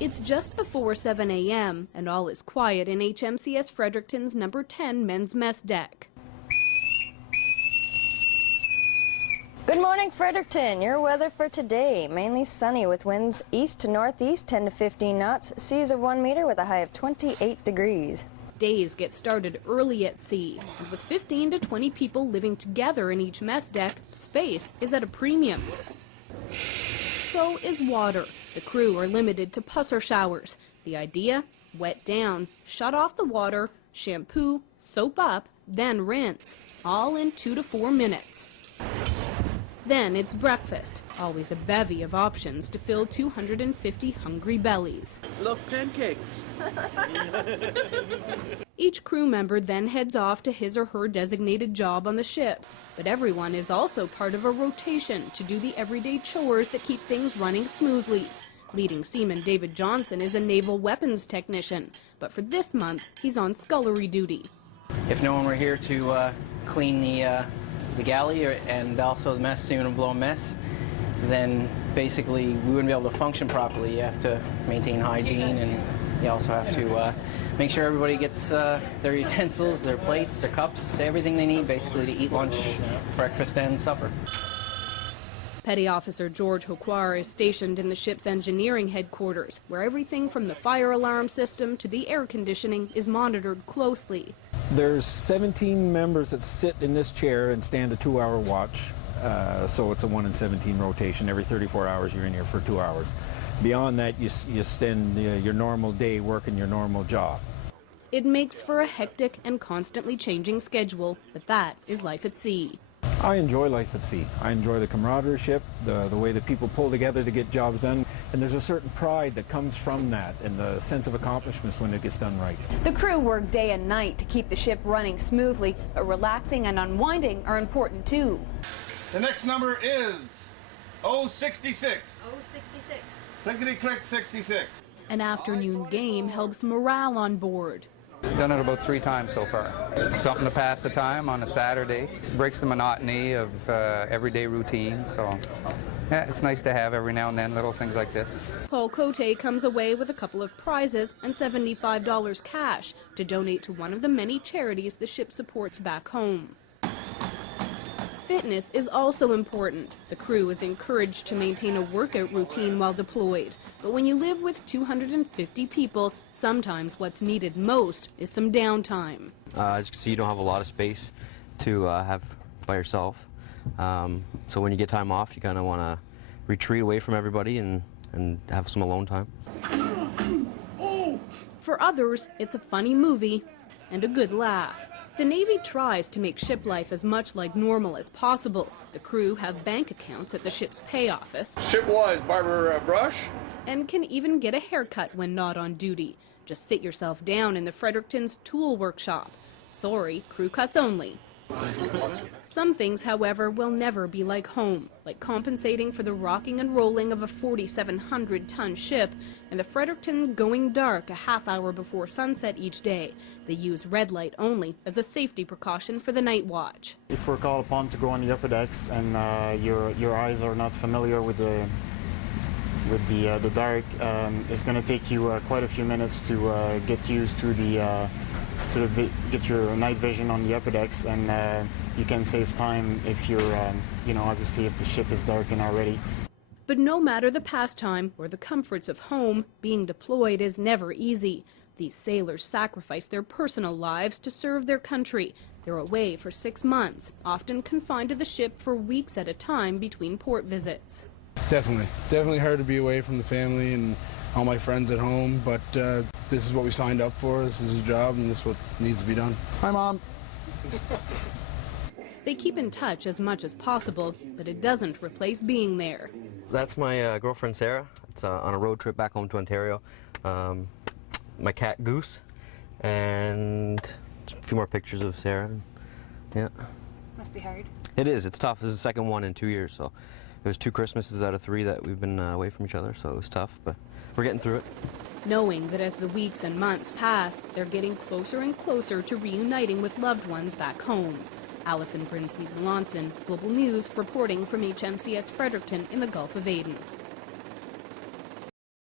It's just before 7 a.m. and all is quiet in HMCS Fredericton's number 10 men's mess deck. Good morning, Fredericton. Your weather for today. Mainly sunny with winds east to northeast, 10 to 15 knots, seas of 1 meter with a high of 28 degrees. Days get started early at sea, and with 15 to 20 people living together in each mess deck, space is at a premium. So is water. The crew are limited to pusser showers. The idea? Wet down, shut off the water, shampoo, soap up, then rinse, all in 2 to 4 minutes. Then it's breakfast, always a bevy of options to fill 250 hungry bellies. Love pancakes. Each crew member then heads off to his or her designated job on the ship, but everyone is also part of a rotation to do the everyday chores that keep things running smoothly. Leading seaman David Johnson is a naval weapons technician, but for this month he's on scullery duty. If no one were here to clean the galley and also the mess seaman and blow mess, then basically we wouldn't be able to function properly. You have to maintain hygiene, and you also have to make sure everybody gets their utensils, their plates, their cups, everything they need basically to eat lunch, breakfast and supper. Petty Officer George Hoquar is stationed in the ship's engineering headquarters, where everything from the fire alarm system to the air conditioning is monitored closely. There's 17 members that sit in this chair and stand a 2-hour watch, so it's a 1 in 17 rotation. Every 34 hours you're in here for 2 hours. Beyond that, you spend your normal day working your normal job. It makes for a hectic and constantly changing schedule, but that is life at sea. I enjoy life at sea. I enjoy the camaraderie, the way that people pull together to get jobs done, and there's a certain pride that comes from that and the sense of accomplishments when it gets done right. The crew work day and night to keep the ship running smoothly, but relaxing and unwinding are important too. The next number is 066. 066. Clickety-click 66. An afternoon game helps morale on board. Done it about 3 times so far. It's something to pass the time on a Saturday. Breaks the monotony of everyday routine, so yeah, it's nice to have every now and then little things like this. Paul Cote comes away with a couple of prizes and $75 cash to donate to one of the many charities the ship supports back home. Fitness is also important. The crew is encouraged to maintain a workout routine while deployed. But when you live with 250 people, sometimes what's needed most is some downtime. As you can see, you don't have a lot of space to have by yourself. So when you get time off, you kind of want to retreat away from everybody and have some alone time. For others, it's a funny movie and a good laugh. The Navy tries to make ship life as much like normal as possible. The crew have bank accounts at the ship's pay office. Shipwise barber brush. And can even get a haircut when not on duty. Just sit yourself down in the Fredericton's tool workshop. Sorry, crew cuts only. Some things, however, will never be like home, like compensating for the rocking and rolling of a 4,700-ton ship and the Fredericton going dark a half-hour before sunset each day. They use red light only as a safety precaution for the night watch. If we're called upon to go on the upper decks and your eyes are not familiar with the dark, it's going to take you quite a few minutes to get used to get your night vision on the upper decks, and you can save time if you're, obviously if the ship is darkened already. But no matter the pastime or the comforts of home, being deployed is never easy. These sailors sacrifice their personal lives to serve their country. They're away for 6 months, often confined to the ship for weeks at a time between port visits. Definitely hard to be away from the family and all my friends at home, but this is what we signed up for. This is a job, and this is what needs to be done. Hi, Mom. They keep in touch as much as possible, but it doesn't replace being there. That's my girlfriend Sarah. It's on a road trip back home to Ontario. My cat Goose, and just a few more pictures of Sarah. Yeah. Must be hard. It is. It's tough. This is the second one in 2 years, so it was 2 Christmases out of 3 that we've been away from each other, so it was tough, but we're getting through it. Knowing that as the weeks and months pass, they're getting closer and closer to reuniting with loved ones back home. Alison Brinsmead-Melanson, Global News, reporting from HMCS Fredericton in the Gulf of Aden.